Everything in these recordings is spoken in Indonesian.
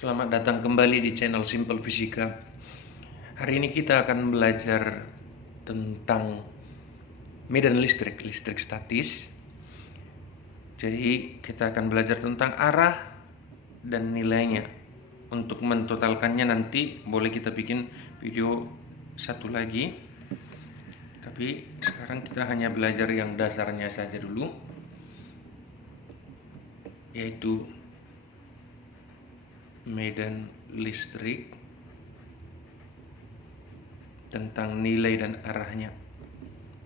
Selamat datang kembali di channel Simple Fisika. Hari ini kita akan belajar tentang medan listrik, listrik statis. Jadi kita akan belajar tentang arah dan nilainya. Untuk mentotalkannya nanti boleh kita bikin video satu lagi. Tapi sekarang kita hanya belajar yang dasarnya saja dulu, yaitu medan listrik, tentang nilai dan arahnya.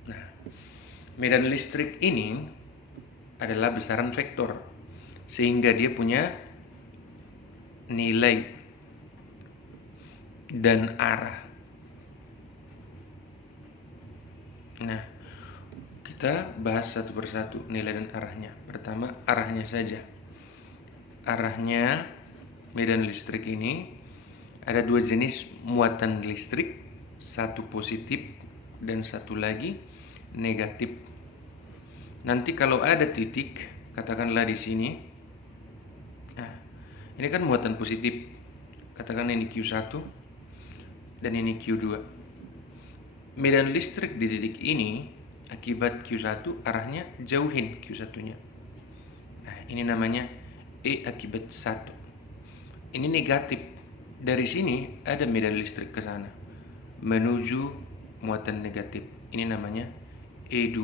Nah, medan listrik ini adalah besaran vektor, sehingga dia punya nilai dan arah. Nah, kita bahas satu persatu nilai dan arahnya. Pertama, arahnya saja. Arahnya medan listrik ini ada dua jenis muatan listrik, satu positif dan satu lagi negatif. Nanti kalau ada titik, katakanlah di sini, nah, ini kan muatan positif, katakan ini Q1 dan ini Q2. Medan listrik di titik ini akibat Q1 arahnya jauhin Q1-nya. Nah, ini namanya E akibat 1. Ini negatif. Dari sini ada medan listrik ke sana menuju muatan negatif. Ini namanya E2.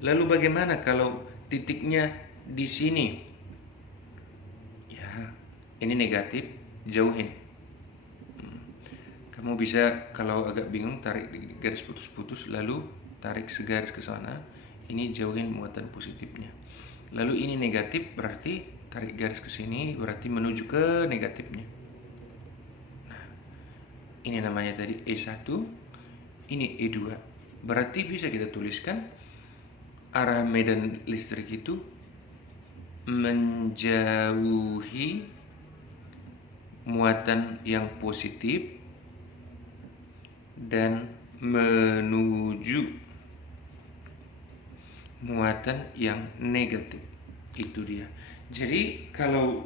Lalu bagaimana kalau titiknya di sini? Ya, ini negatif, jauhin. Kamu bisa kalau agak bingung tarik garis putus-putus, lalu tarik segaris ke sana. Ini jauhin muatan positifnya. Lalu ini negatif, berarti tarik garis ke sini, berarti menuju ke negatifnya. Nah, ini namanya tadi E1, ini E2. Berarti bisa kita tuliskan arah medan listrik itu menjauhi muatan yang positif dan menuju muatan yang negatif. Itu dia. Jadi kalau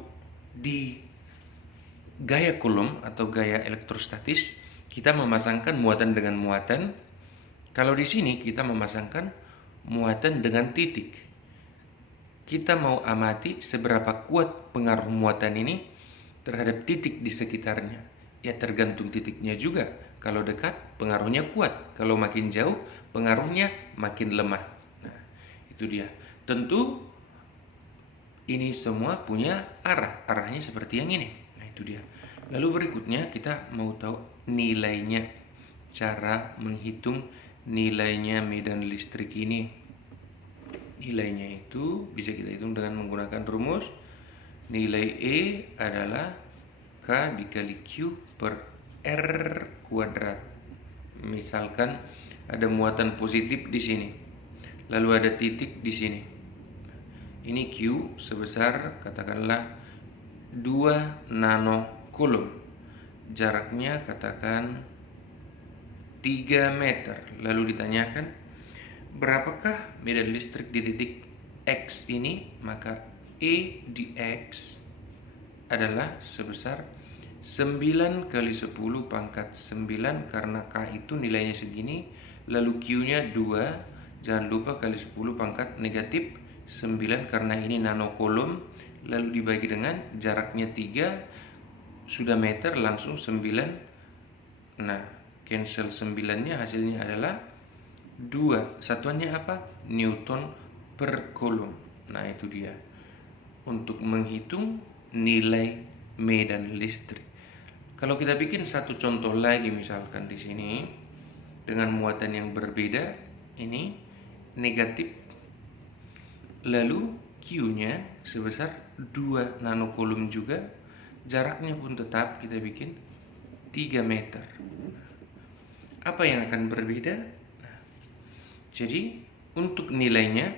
di gaya Coulomb atau gaya elektrostatis kita memasangkan muatan dengan muatan. Kalau di sini kita memasangkan muatan dengan titik. Kita mau amati seberapa kuat pengaruh muatan ini terhadap titik di sekitarnya. Ya tergantung titiknya juga. Kalau dekat pengaruhnya kuat, kalau makin jauh pengaruhnya makin lemah. Nah, itu dia. Tentu ini semua punya arah, arahnya seperti yang ini. Nah, itu dia. Lalu berikutnya kita mau tahu nilainya, cara menghitung nilainya medan listrik ini. Nilainya itu bisa kita hitung dengan menggunakan rumus. Nilai E adalah K dikali Q per R kuadrat. Misalkan ada muatan positif di sini, lalu ada titik di sini. Ini Q sebesar katakanlah 2 nanocoulomb. Jaraknya katakan 3 meter. Lalu ditanyakan berapakah medan listrik di titik X ini? Maka E di X adalah sebesar 9 kali 10 pangkat 9, karena K itu nilainya segini. Lalu Q-nya 2, jangan lupa kali 10 pangkat negatif 9 karena ini nanocoulomb, lalu dibagi dengan jaraknya 3, sudah meter, langsung 9. Nah, cancel 9-nya, hasilnya adalah 2. Satuannya apa? Newton per coulomb. Nah, itu dia untuk menghitung nilai medan listrik. Kalau kita bikin satu contoh lagi, misalkan di sini dengan muatan yang berbeda, ini negatif. Lalu Q-nya sebesar 2 nanocoulomb juga, jaraknya pun tetap kita bikin 3 meter. Apa yang akan berbeda? Jadi untuk nilainya,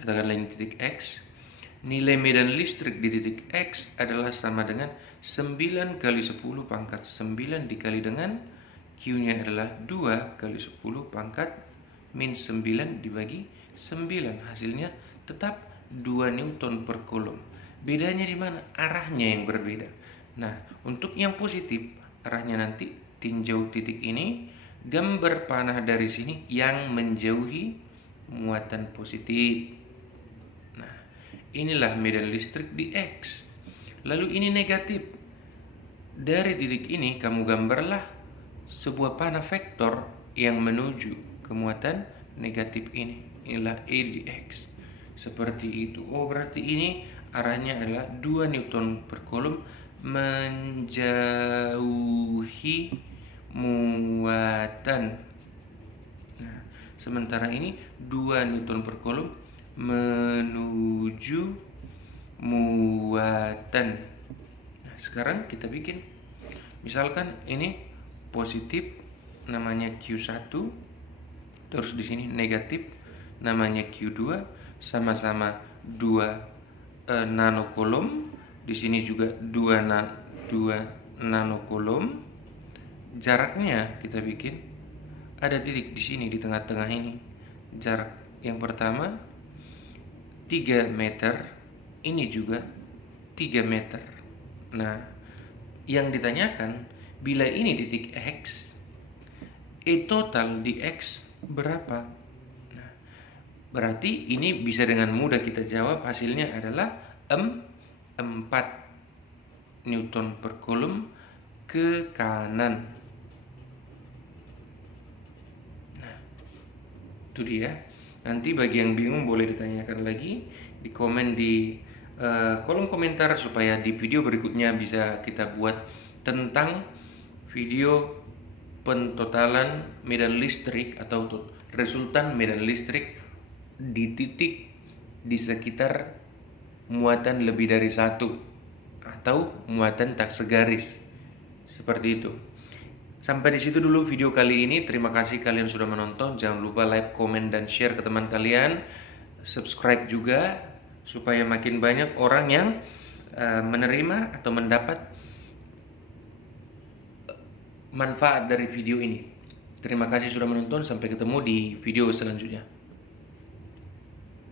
katakanlah ini titik X, nilai medan listrik di titik X adalah sama dengan 9 kali 10 pangkat 9 dikali dengan Q-nya adalah 2 kali 10 pangkat min 9 dibagi 9, hasilnya tetap 2 Newton per coulomb. Bedanya di mana? Arahnya yang berbeda. Nah, untuk yang positif, arahnya nanti tinjau titik ini, gambar panah dari sini yang menjauhi muatan positif. Nah, inilah medan listrik di X. Lalu ini negatif. Dari titik ini kamu gambarlah sebuah panah vektor yang menuju ke muatan negatif ini. Inilah E di X. Seperti itu. Oh, berarti ini arahnya adalah 2 Newton per Coulomb menjauhi muatan. Nah, sementara ini 2 Newton per Coulomb menuju muatan. Nah, sekarang kita bikin. Misalkan ini positif namanya Q1, terus di sini negatif namanya Q2, sama-sama 2 nanocoulomb. Di sini juga 2 nanocoulomb. Jaraknya kita bikin ada titik di sini di tengah-tengah ini. Jarak yang pertama 3 meter, ini juga 3 meter. Nah, yang ditanyakan bila ini titik X, total di X berapa? Nah, berarti ini bisa dengan mudah kita jawab, hasilnya adalah 4 Newton per Coulomb ke kanan. Nah, itu dia. Nanti bagi yang bingung boleh ditanyakan lagi di komen di kolom komentar, supaya di video berikutnya bisa kita buat tentang video pentotalan medan listrik atau resultan medan listrik di titik di sekitar muatan lebih dari 1 atau muatan tak segaris. Seperti itu. Sampai di situ dulu video kali ini. Terima kasih kalian sudah menonton. Jangan lupa like, komen, dan share ke teman kalian. Subscribe juga supaya makin banyak orang yang menerima atau mendapat manfaat dari video ini. Terima kasih sudah menonton. Sampai ketemu di video selanjutnya.